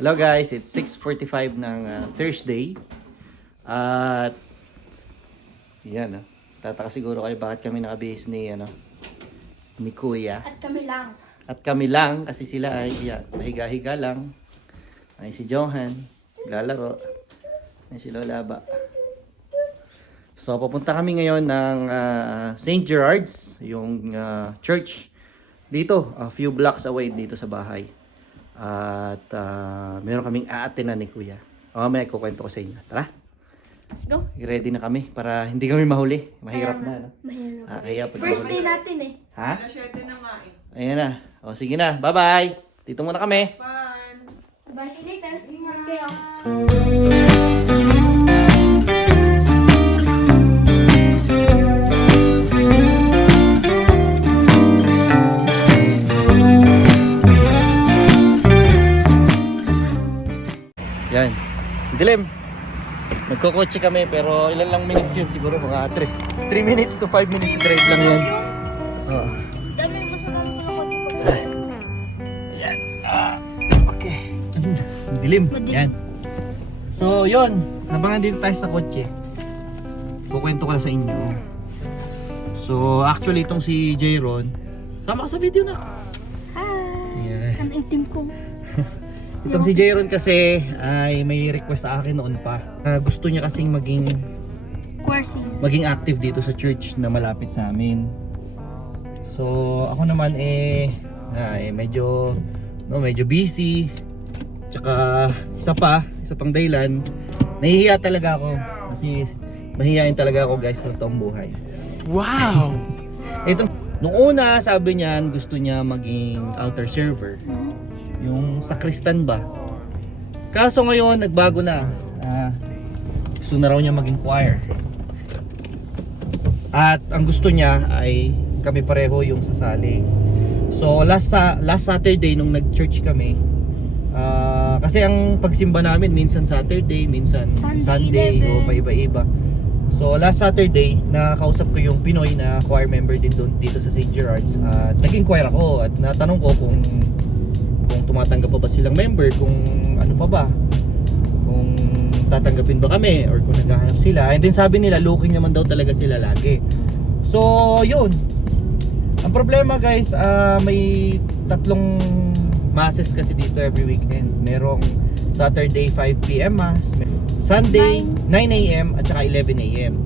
Hello guys, it's 6:45 ng Thursday. At yan, tataka siguro kayo bakit kami nakabihis ni Kuya. At kami lang. At kami lang kasi sila ay mahiga-higa lang. Ay si Johan, lalaro. Ay si Lola ba. So papunta kami ngayon ng St. Gerard's, yung church dito, a few blocks away dito sa bahay. At meron kaming aatenan ni Kuya. May kukwento ko sa inyo. Tara. Let's go. Ready na kami para hindi kami mahuli. Mahirap na. Mahirap. Kaya pag First mahuli. day natin eh. Ha? Alas 7 na nga eh. Ayan na. O sige na. Bye-bye. Dito muna kami. Fun! Bye, see you later. Ingat kayo. Yan. Dilim. Nagkokotse kami pero ilan lang minutes yun siguro mga 3 minutes to 5 minutes drive lang yan. Oo. Dami mas madami ko lang Yan. Okay. Dilim. Yan. So, yun. Nabangan din tayo sa kotse. Kukwento ko lang sa inyo. So, actually itong si Jayron, sama ka sa video na. Hi. Yeah. Ang itim ko. Itong si Jayron kasi ay may request sa akin noon pa. Gusto niya kasing maging active dito sa church na malapit sa amin. So ako naman medyo busy. Tsaka isa pang dahilan, nahihiya talaga ako kasi mahihiyain talaga ako guys sa toong buhay. Wow! Nung una sabi niya gusto niya maging altar server. Yung sakristan ba? Kaso ngayon nagbago na. Gusto na raw niya maging choir. At ang gusto niya ay kami pareho yung sasali. So last Saturday nung nag-church kami, kasi ang pagsimba namin minsan Saturday, minsan Sunday o paiba-iba. So last Saturday nakakausap ko yung Pinoy na choir member din doon dito sa St. Gerard's. Naging choir ako at natanong ko kung tumatanggap pa ba silang member, kung ano pa ba, kung tatanggapin ba kami or kung naghahanap sila. And then sabi nila looking naman daw talaga sila lagi. So yun, ang problema guys, may tatlong masses kasi dito every weekend. Merong Saturday 5 PM mass, Sunday 9 AM at saka 11 AM.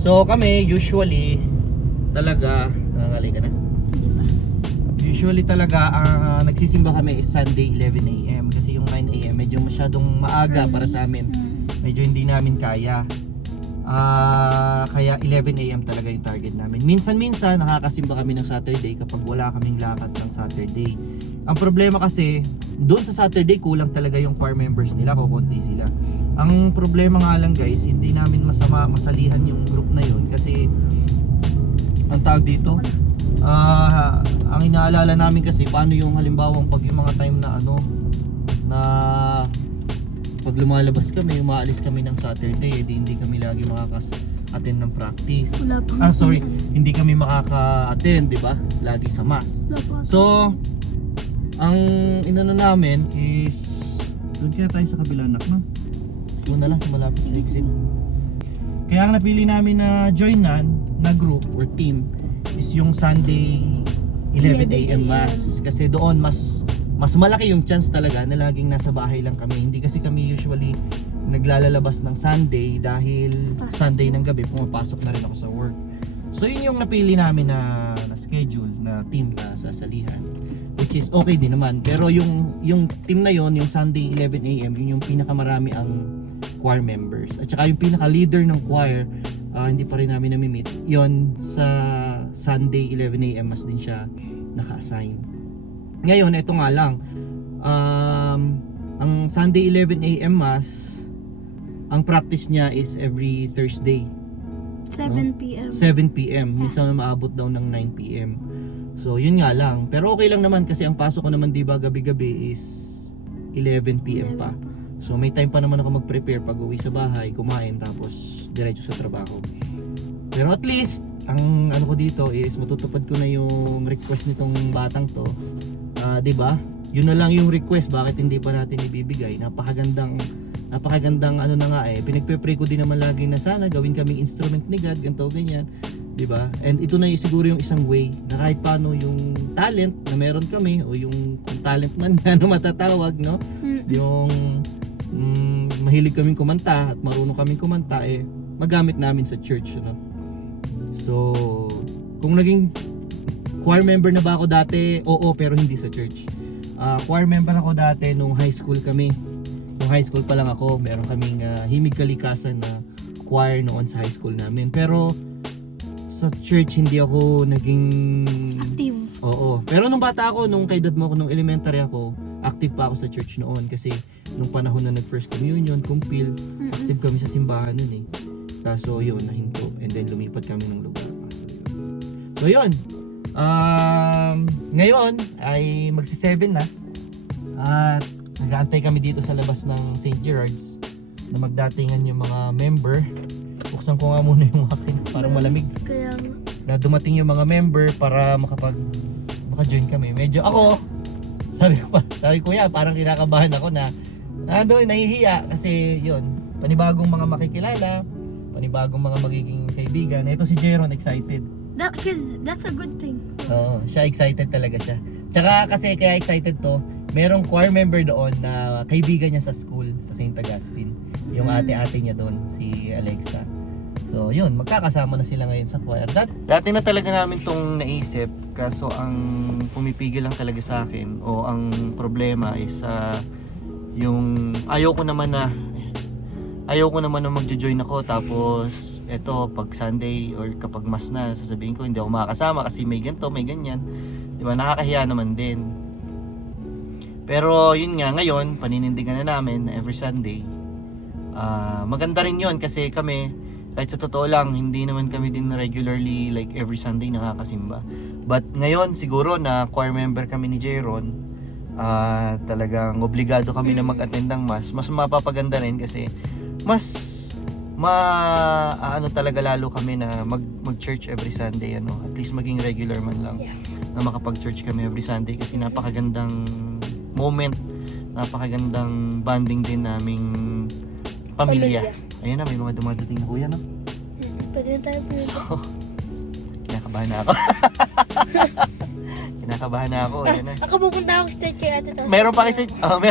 So kami usually talaga Usually talaga nagsisimba kami is Sunday 11 AM kasi yung 9 AM medyo masyadong maaga para sa amin. Medyo hindi namin kaya. Kaya 11 AM talaga yung target namin. Minsan nakakasimba kami ng Saturday kapag wala kaming lakad ng Saturday. Ang problema kasi doon sa Saturday kulang talaga yung choir members nila, kukunti sila. Ang problema nga lang guys, hindi namin masalihan yung group na yun kasi ang tawag dito, ang inaalala namin kasi paano yung halimbawang pag yung mga time na na pag lumalabas kami, umaalis kami ng Saturday, hindi kami lagi attend ng practice. Hindi kami makaka-attend, di ba? Lagi sa mass. So, ang inano namin is doon kaya tayo sa kabila no? Doon na lang sa malapit sa exit. Kaya ang napili namin na join na group or team is yung Sunday 11 AM mass kasi doon mas malaki yung chance talaga na laging nasa bahay lang kami. Hindi kasi kami usually naglalabas ng Sunday dahil Sunday ng gabi pumapasok na rin ako sa work. So yun yung napili namin na schedule na team na sasalihan, which is okay din naman. Pero yung team na yon, yung Sunday 11 AM, yun yung pinakamarami ang choir members. At saka yung pinaka-leader ng choir, hindi pa rin namin nami-meet. Yon sa Sunday 11 AM mas din siya naka-assign. Ngayon, ito nga lang. Ang Sunday 11 AM mas, ang practice niya is every Thursday. 7 PM. 7 PM. Minsan maabot daw ng 9 PM. So, yun nga lang. Pero okay lang naman kasi ang pasok ko naman diba gabi-gabi is 11 PM pa. So may time pa naman ako mag-prepare pag uwi sa bahay, kumain tapos diretso sa trabaho. Pero at least ang ano ko dito is matutupad ko na yung request nitong batang to. 'Di ba? Yun na lang yung request, bakit hindi pa natin ibibigay. Napakagandang ano na nga pinagpe-pray ko din naman lagi na sana gawin kaming instrument ni God, ganito ganyan, 'di ba? And ito na yung siguro yung isang way na kahit paano yung talent na meron kami o yung kung talent man na ano matatawag, no? Yung mahilig kaming kumanta at marunong kaming kumanta magamit namin sa church, no? So, kung naging choir member na ba ako dati? Oo, pero hindi sa church. Choir member ako dati nung high school kami. Nung high school pa lang ako, meron kaming Himig Kalikasan na choir noon sa high school namin. Pero sa church hindi ako naging Active. Oo. Pero nung bata ako, nung kay dad mo ako, nung elementary ako, active pa ako sa church noon kasi nung panahon na nag first communion, kumpil, active kami sa simbahan noon eh. Kaso yun, nahinto. And then lumipat kami ng lugar. So yun. Ngayon ay magsi-7 na. At nag-aantay kami dito sa labas ng St. Gerard's na magdatingan yung mga member. Buksan ko nga muna yung akin, parang malamig. Kaya Na dumating yung mga member para maka-join kami. Medyo ako, sabi ko ya, parang kinakabahan ako na nahihiya kasi yun, panibagong mga makikilala, panibagong mga magiging kaibigan. Ito si Jeron excited. Because that's a good thing. Oo, siya excited talaga siya. Tsaka kasi kaya excited to, merong choir member doon na kaibigan niya sa school, sa St. Augustine. Yung ate-ate niya doon, si Alexa. So yun, magkakasama na sila ngayon sa choir. Dati na talaga namin tong naisip, kaso ang pumipigil lang talaga sa akin o ang problema is yung ayoko naman na magjo-join ako tapos eto pag Sunday or kapag mas na sasabihin ko hindi ako makakasama kasi may ganito, may ganyan. Di ba? Nakakahiya naman din. Pero yun nga, ngayon paninindigan na namin every Sunday. Maganda rin yun kasi kami, kahit sa totoo lang, hindi naman kami din regularly like every Sunday nakakasimba. But ngayon siguro na choir member kami ni Jeron, talagang obligado kami na mag-attend ng mas mapapaganda rin kasi mas ano talaga lalo kami na mag-church every Sunday, at least maging regular man lang na makapag-church kami every Sunday kasi napakagandang moment, napakagandang bonding din naming pamilya. Ayun na, may mga dumadating na kuya, no? Pwede na tayo pumunta. So, kinakabahan na ako. Kinakabahan na ako, ayun na. Ako pupunta ako straight kay ate. Meron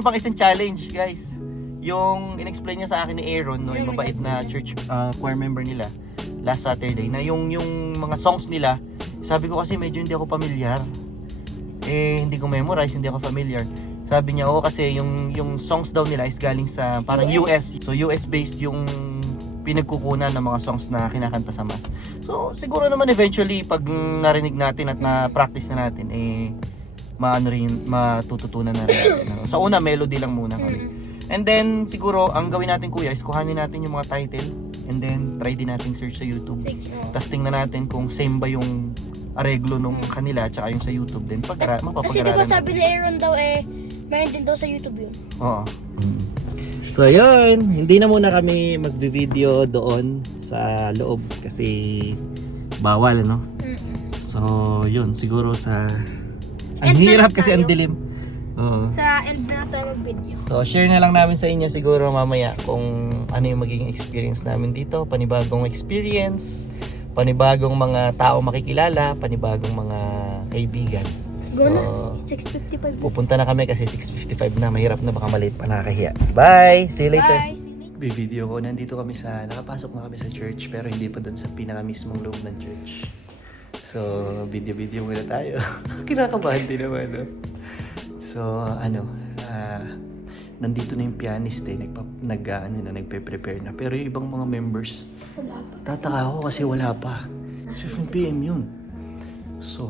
pang isang challenge, guys. Yung in-explain niya sa akin ni Aaron, no, yung mabait na church choir member nila last Saturday, na yung mga songs nila, sabi ko kasi medyo hindi ako familiar. Hindi ko memorize, hindi ako familiar. Sabi niya, kasi yung songs daw nila is galing sa parang US. So US based yung pinagkukunan ng mga songs na kinakanta sa mass. So siguro naman eventually pag narinig natin at na-practice na natin, matututunan na rin natin. Sa una, melody lang muna kami. And then siguro ang gawin natin kuya is kuhanin natin yung mga title and then try din natin search sa YouTube. Tapos tingnan natin kung same ba yung areglo nung kanila tsaka yung sa YouTube din. Kasi diba sabi ni Aaron daw mayroon din daw sa YouTube yun. Oo. So yun, hindi na muna kami magvi-video doon sa loob kasi bawal, ano? So yun, siguro ang hirap kasi ang dilim. Sa end na tayo mag-video. So share na lang namin sa inyo siguro mamaya kung ano yung magiging experience namin dito, panibagong experience, panibagong mga tao makikilala, panibagong mga kaibigan. Go na, 6:55. Pupunta na kami kasi 6:55 na, mahirap na, baka maliit pa, nakakahiya. Bye! See you later! Bye! Video ko, nandito kami nakapasok na kami sa church pero hindi pa doon sa pinaka mismong loob ng church. So, video muna tayo. Kinakabahan din naman, no? So, nandito na yung pianist nagpe-prepare na. Pero yung ibang mga members, Wala pa. tataka ako kasi wala pa. 7 PM yun. So,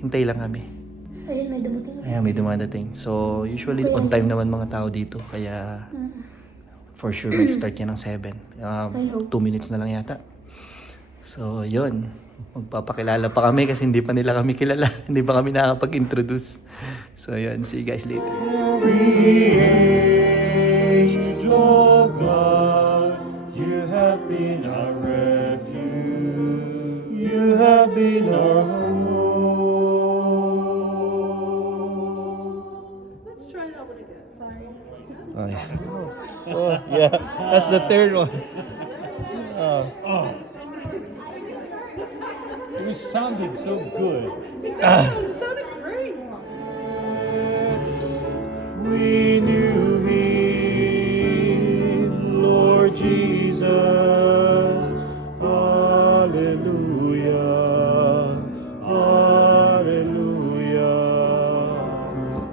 hintay lang kami. Ayun, may dumating. Ayan, may dumadating. So, usually on time naman mga tao dito. Kaya, for sure, may start yan ng 7. 2 minutes na lang yata. So, yun. Magpapakilala pa kami kasi hindi pa nila kami kilala. Hindi pa kami nakakapag-introduce. So, yun. See you guys later. Every age, oh God, you have been our refuge. You have been our hope. Oh, yeah. Oh, yeah. That's the third one. Oh. Oh. It was sounding so good. We knew Him, Lord Jesus. Hallelujah. Hallelujah.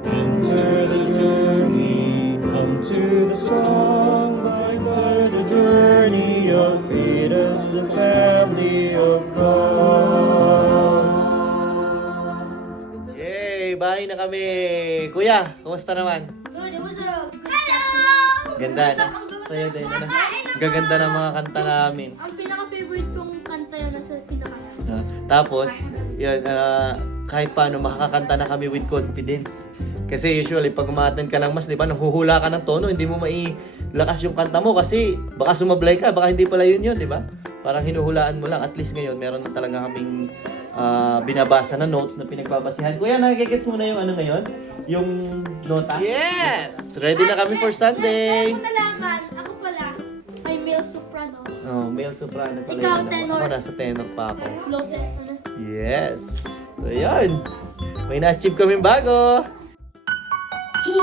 Enter the journey, come to the song, enter the journey of feed us the family of God. Yay! Bahay na kami! Kuya, kumusta naman? Good, it was a good chapter. Ganda, no? Sa'yo din, ano? Gaganda ng mga kanta namin. Ang pinaka-favorite kong kanta yun nasa pinaka-last. Tapos, yun, kahit paano makakanta na kami with confidence. Kasi usually, pag umaattend ka ng mas, di ba, nahuhula ka ng tono, hindi mo mailakas yung kanta mo kasi baka sumablay ka, baka hindi pala yun, di ba? Parang hinuhulaan mo lang. At least ngayon, meron na talaga kaming binabasa na notes na pinagbabasihan. Kuya, nakikigets mo na yung ano ngayon? Yung nota? Yes! Ready na kami for Sunday! Ako nalaman, ako pala, ay male soprano. Oh, male soprano pala Ikaw, yun. tenor. Ako nasa tenor pa ako. Low tenor. Yes! So, yun. May na-achieve kaming bago. He